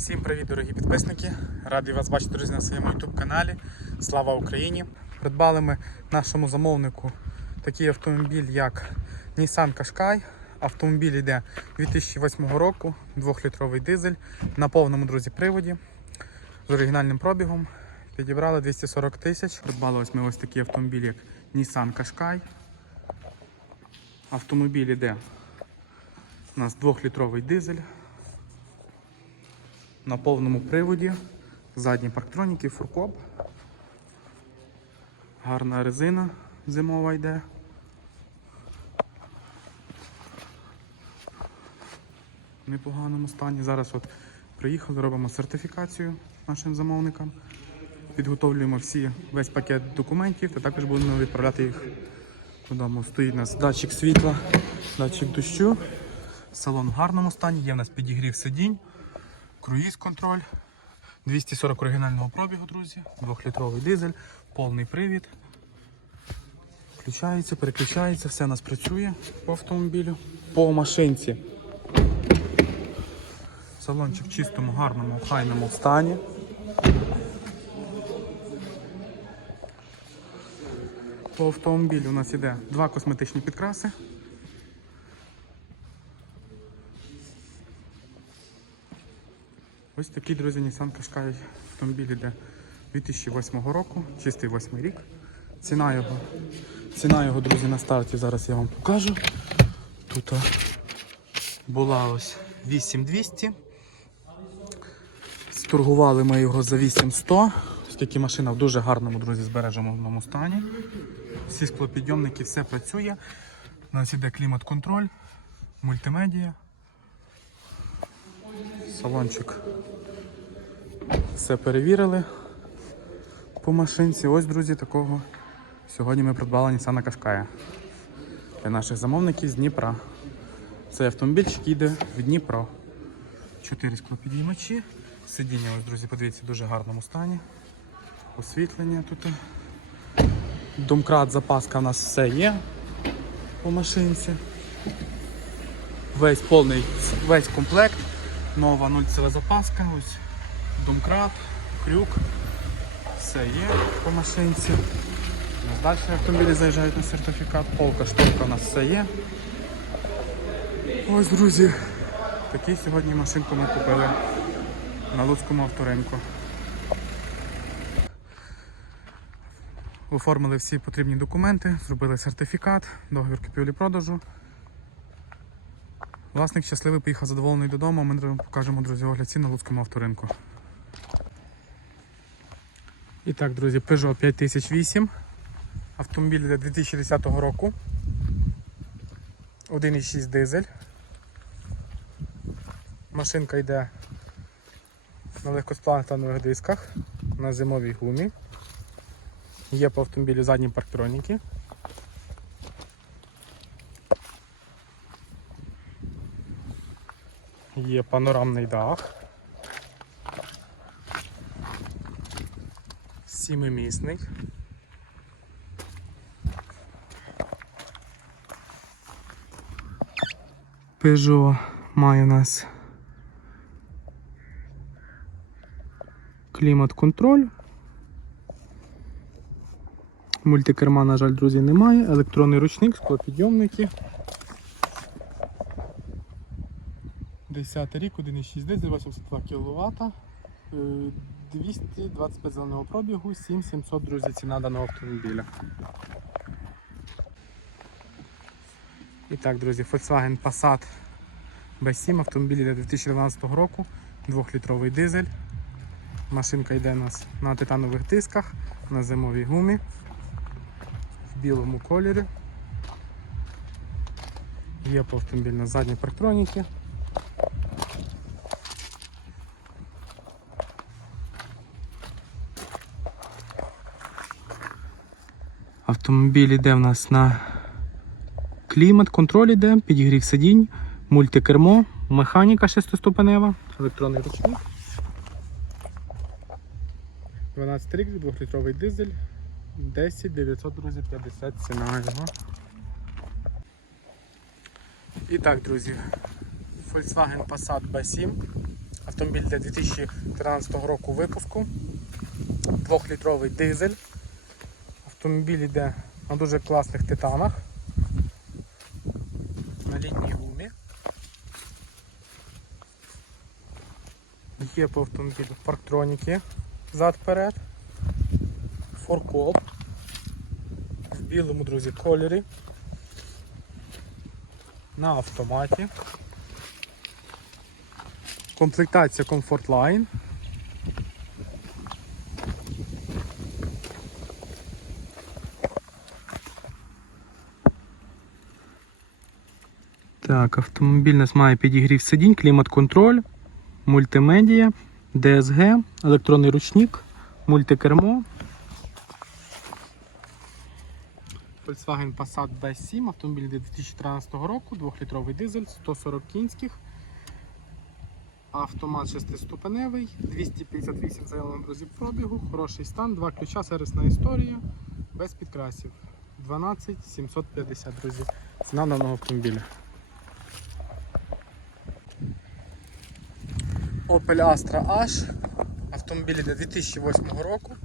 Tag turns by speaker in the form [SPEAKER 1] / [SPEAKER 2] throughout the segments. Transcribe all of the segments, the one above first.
[SPEAKER 1] Всім привіт, дорогі підписники! Радий вас бачити, друзі, на своєму YouTube каналі. Слава Україні! Придбали ми нашому замовнику такий автомобіль, як Nissan Qashqai. Автомобіль йде 2008 року, 2-літровий дизель на повному друзі приводі з оригінальним пробігом. Підібрали 240 тисяч. Придбали ось ми ось такий автомобіль, як Nissan Qashqai. Автомобіль йде у нас 2-літровий дизель на повному приводі. Задні парктроніки, фуркоп. Гарна резина зимова йде. В непоганому стані. Зараз от приїхали, робимо сертифікацію нашим замовникам. Підготовлюємо всі, весь пакет документів та також будемо відправляти їх додому. Стоїть у нас датчик світла, датчик дощу. Салон в гарному стані, є в нас підігрів сидінь, круїз контроль, 240 оригінального пробігу, друзі, 2-літровий дизель, повний привід. Включається, переключається, все у нас працює по автомобілю. По машинці. Салончик в чистому, гарному, хайному стані. По автомобілю у нас іде два косметичні підкраси. Ось такий, друзі, Nissan Qashqai автомобіль іде 2008 року, чистий 8 рік. Ціна його, ціна його, друзі, на старті зараз я вам покажу. Тут була ось 8200. Сторгували ми його за 8100. Ось такі машина в дуже гарному, друзі, збереженому стані. Всі склопідйомники, все працює. У нас іде клімат-контроль, мультимедія. Салончик. Все перевірили по машинці. Ось, друзі, такого. Сьогодні ми придбали Nissan Qashqai для наших замовників з Дніпра. Цей автомобільчик їде в Дніпро. Чотири склопідіймачі. Сидіння, ось, друзі, подивіться, в дуже гарному стані. Освітлення тут. Домкрат, запаска у нас все є по машинці. Весь повний весь комплект. Нова нульцева запаска, ось домкрат, крюк. Все є по машинці. У нас далі автомобілі заїжджають на сертифікат, полка, шторка у нас все є. Ось, друзі, такі сьогодні машинку ми купили на Луцькому авторинку. Оформили всі потрібні документи, зробили сертифікат, договір купівлі-продажу. Власник щасливий поїхав задоволений додому, ми покажемо, друзі, огляд цін на Луцькому авторинку. І так, друзі, Peugeot 5008. Автомобіль для 2010 року. 1,6 дизель. Машинка йде на легкосплантанових дисках, на зимовій гумі. Є по автомобілю задні парктроніки. Є панорамний дах. Сімимісний. Peugeot має у нас клімат-контроль. Мультикерма, на жаль, друзі, немає. Електронний ручник, склопідйомники. 10 рік, 1,6 дизель, 82 кВт. 225 зеленого пробігу, 7700, друзі, ціна даного автомобіля. І так, друзі, Volkswagen Passat B7, автомобіль для 2012 року, 2-літровий дизель. Машинка йде у нас на титанових дисках, на зимовій гумі, в білому кольорі. Є по автомобіль на задні парктроніки. Автомобіль йде в нас на клімат, контроль іде, підігрів сидінь, мультикермо, механіка шестиступенева, електронний ручник. 12 рік, 2-літровий дизель, 10 900, друзі, 50 ціна його. І так, друзі, Volkswagen Passat B7, Автомобіль для 2013 року випуску. Двохлітровий дизель. Автомобіль йде на дуже класних титанах. На літній гумі. Є по автомобілю парктроніки зад-перед. Форкоп. В білому, друзі, кольорі. На автоматі. Комплектація Comfort Line. Так, автомобіль нас має підігрів сидінь, клімат-контроль, мультимедія, DSG, електронний ручник, мультикермо. Volkswagen Passat B7, автомобіль 2013 року, 2-літровий дизель, 140 кінських. Автомат 6-ступеневий, 258 заявлених друзів пробігу, хороший стан, два ключа, сервісна історія, без підкрасів. 12 750, друзі. Ціна даного автомобіля. Opel Astra H. Автомобіль для 2008 року.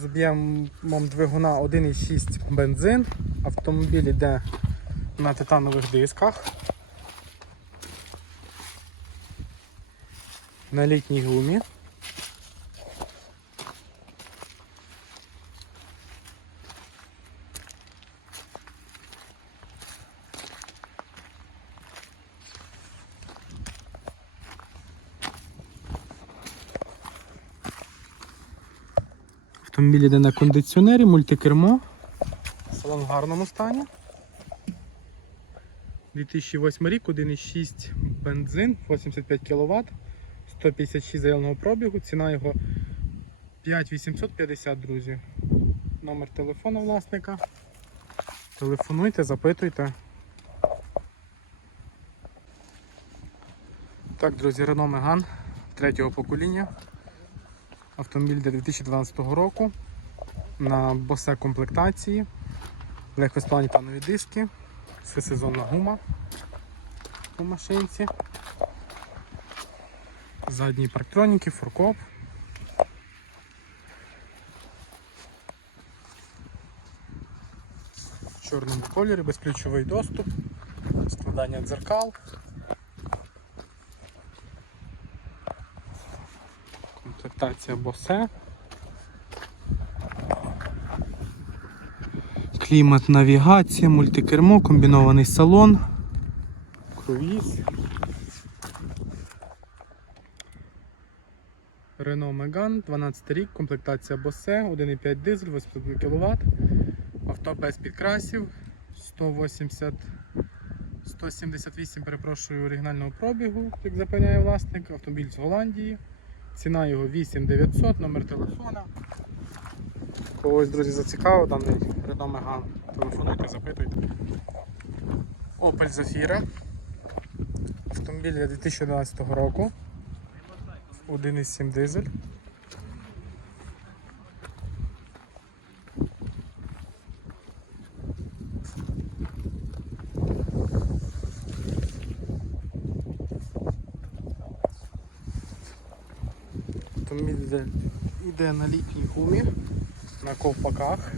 [SPEAKER 1] З об'ємом двигуна 1,6 бензин. Автомобіль йде на титанових дисках. На літній гумі. Автомобіль йде на кондиціонері, мультикермо. Салон в гарному стані. 2008 рік, 1,6 бензин, 85 кВт, 156 заявленого пробігу, ціна його 5850, друзі. Номер телефону власника. Телефонуйте, запитуйте. Так, друзі, Renault Megane третього покоління. Автомобіль для 2012 року на босе комплектації, легкосплавні танові диски, всесезонна гума у машинці, задні парктроніки, фуркоп. В чорному кольорі, безключовий доступ, складання дзеркал. Комплектація босе. Клімат, навігація, мультикермо, комбінований салон, круїз. Renault Megane, 12 рік, комплектація Bose, 1,5 дизель, 82 кВт, авто без підкрасів, 180, 178, перепрошую, оригінального пробігу, як запевняє власник, автомобіль з Голландії. Ціна його 8900, номер телефона. Когось, друзі, зацікавив даний Renault Megane, телефонуйте, запитуйте. Opel Zafira. Автомобіль для 2012 року. 1,7 дизель. Автомобіль йде, йде на літній гумі, на ковпаках.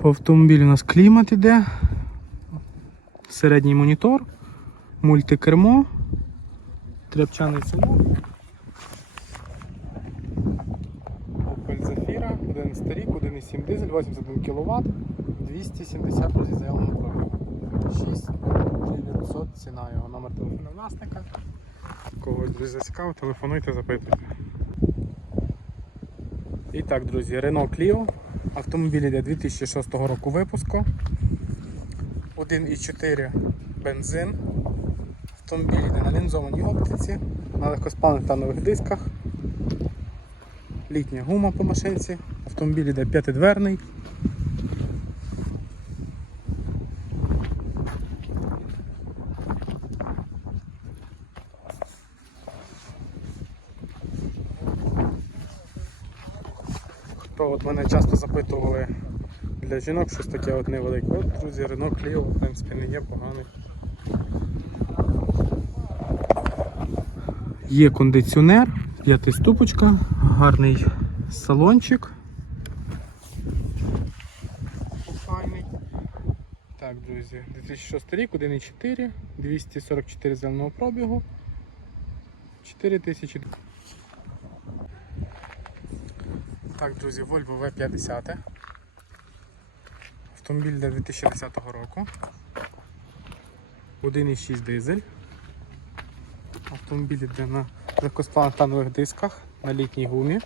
[SPEAKER 1] По автомобілю у нас клімат іде, середній монітор, мультикермо, тряпчаний салон. Opel Zafira, 11 рік, 1,7 дизель, 81 кВт, 270 друзі заявленого пробігу. 6900 ціна його, номер телефону власника. Когось друзі зацікавив, телефонуйте, запитуйте. І так, друзі, Renault Clio. Автомобіль йде 2006 року випуску. 1,4 бензин. Автомобіль йде на лінзованій оптиці, на легкоспальних та нових дисках. Літня гума по машинці. Автомобіль йде п'ятидверний. Типу, от мене часто запитували для жінок щось таке от невелике. От, друзі, Рено Кліо, в принципі, не є поганий. Є кондиціонер, п'ятиступочка, гарний салончик. Так, друзі, 2006 рік, 1,4, 244 зеленого пробігу, 4 Так, друзі, Volvo V50. Автомобіль для 2010 року. 1,6 дизель. Автомобіль йде на легкосплантанових дисках на літній гумі.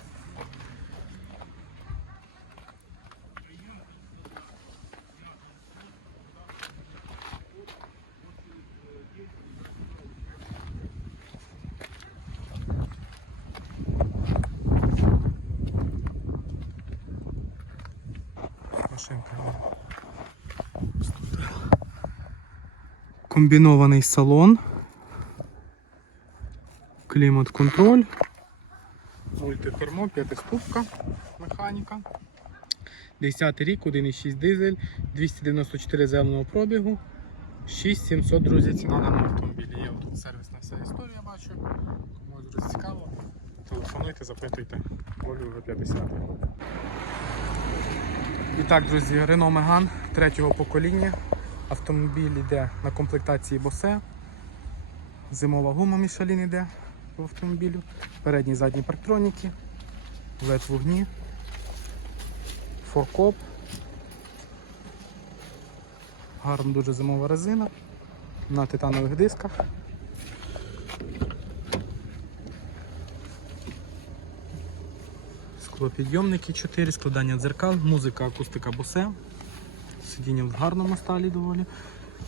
[SPEAKER 1] Машинка. Комбінований салон. Клімат-контроль. Мультикермо, п'ятиступка, механіка. 10 рік, 1,6 дизель, 294 зеленого пробігу. 6700, друзі, ціна на автомобілі. Є тут сервісна вся історія, бачу. Кому дуже цікаво. Телефонуйте, запитуйте. Volvo 50 І так, друзі, Renault Megane третього покоління. Автомобіль йде на комплектації Bose. Зимова гума Michelin йде в автомобілю. Передні і задні парктроніки, LED вогні, форкоп. Гарна дуже зимова резина на титанових дисках. Склопідйомники 4, складання дзеркал, музика, акустика Bose. Сидіння в гарному сталі доволі.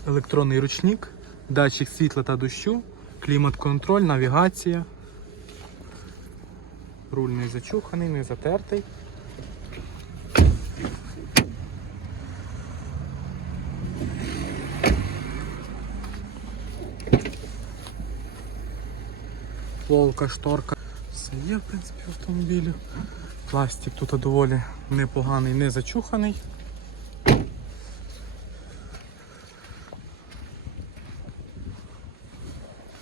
[SPEAKER 1] Електронний ручник, датчик світла та дощу, клімат-контроль, навігація. Руль не зачуханий, не затертий. Полка, шторка. Все є, в принципі, в автомобілі. Пластик тут доволі непоганий, не зачуханий.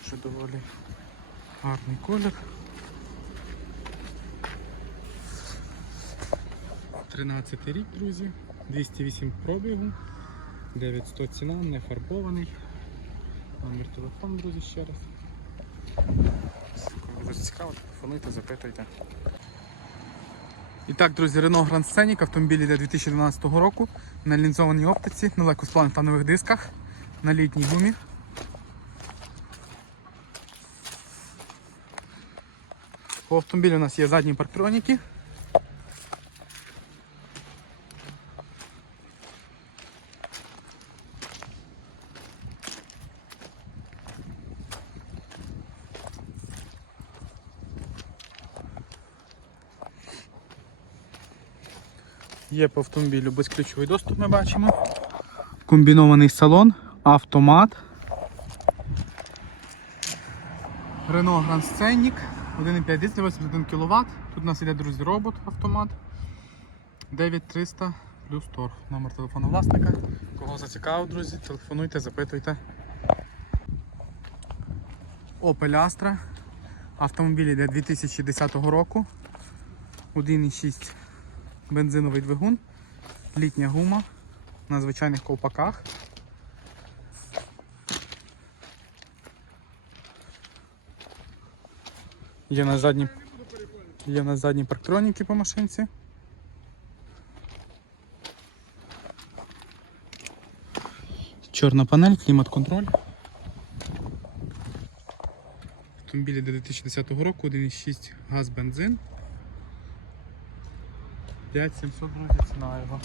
[SPEAKER 1] Що доволі гарний колір. 13 рік, друзі, 208 пробігу, 900 ціна, не фарбований. Номер телефону, друзі, ще раз. Дуже цікаво, телефонуйте, запитуйте. І так, друзі, Renault Grand Scenic, автомобіль для 2012 року, на лінзованій оптиці, на легкосплантанових дисках, на літній гумі. У автомобілі у нас є задні парктроніки. Є по автомобілю безключовий доступ, ми бачимо. Комбінований салон, автомат. Renault Grand Scenic, 1,5 дизель, 81 кВт. Тут у нас іде, друзі, робот автомат. 9300 плюс торг. Номер телефону власника. Кого зацікавив, друзі, телефонуйте, запитуйте. Opel Astra. Автомобіль йде 2010 року. 1,6 бензиновий двигун, літня гума на звичайних ковпаках. Є на задні, є на задні парктроніки по машинці. Чорна панель, клімат-контроль. Автомобіль до 2010 року, 1,6 газ бензин. 5700 друзі, ціна його.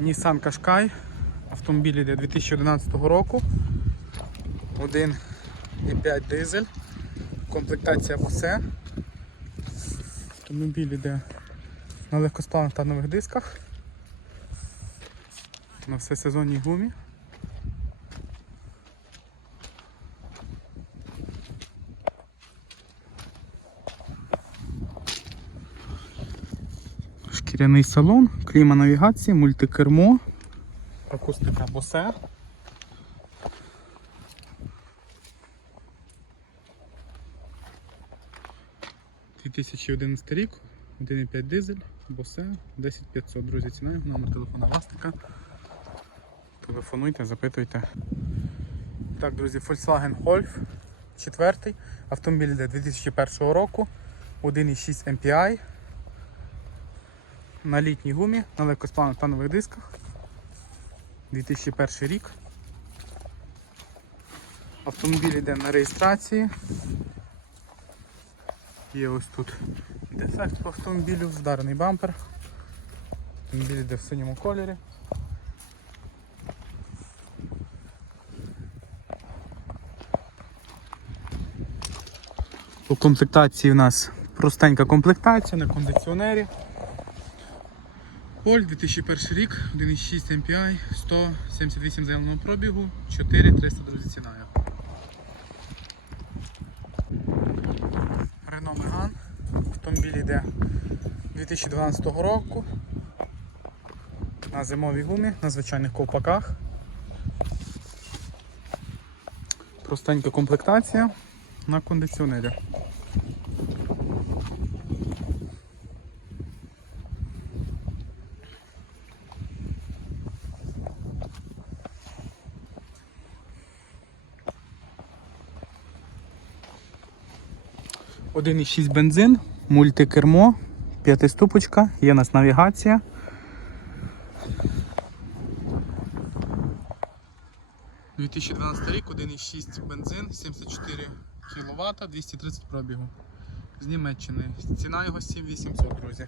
[SPEAKER 1] Nissan Qashqai. Автомобіль йде 2011 року. 1,5 дизель. Комплектація все. Автомобіль йде на легкосплантанових дисках. На всесезонній гумі. Шкіряний салон, кліма навігації, мультикермо, акустика Bose. – 2011 рік, 1,5 дизель, Bose, 10500, друзі, ціна, його, номер телефона власника. Телефонуйте, запитуйте. Так, друзі, Volkswagen Golf 4. Автомобіль йде 2001 року, 1,6 MPI. На літній гумі, на легкоспланових дисках. 2001 рік. Автомобіль йде на реєстрації. Є ось тут дефект по автомобілю, вдарений бампер. Автомобіль йде в синьому кольорі. У комплектації у нас простенька комплектація на кондиціонері. Поль 2001 рік, 1,6 MPI, 178 заявленого пробігу, 4300 друзі ціна. Renault Megane. Автомобіль йде 2012 року. На зимовій гумі, на звичайних ковпаках. Простенька комплектація на кондиціонері. Один і 6 бензин, мультикермо, п'ятиступочка, є у нас навігація. – 2012 рік, 1,6 бензин, 74 кВт, 230 пробігу. З Німеччини. Ціна його 7800, друзі.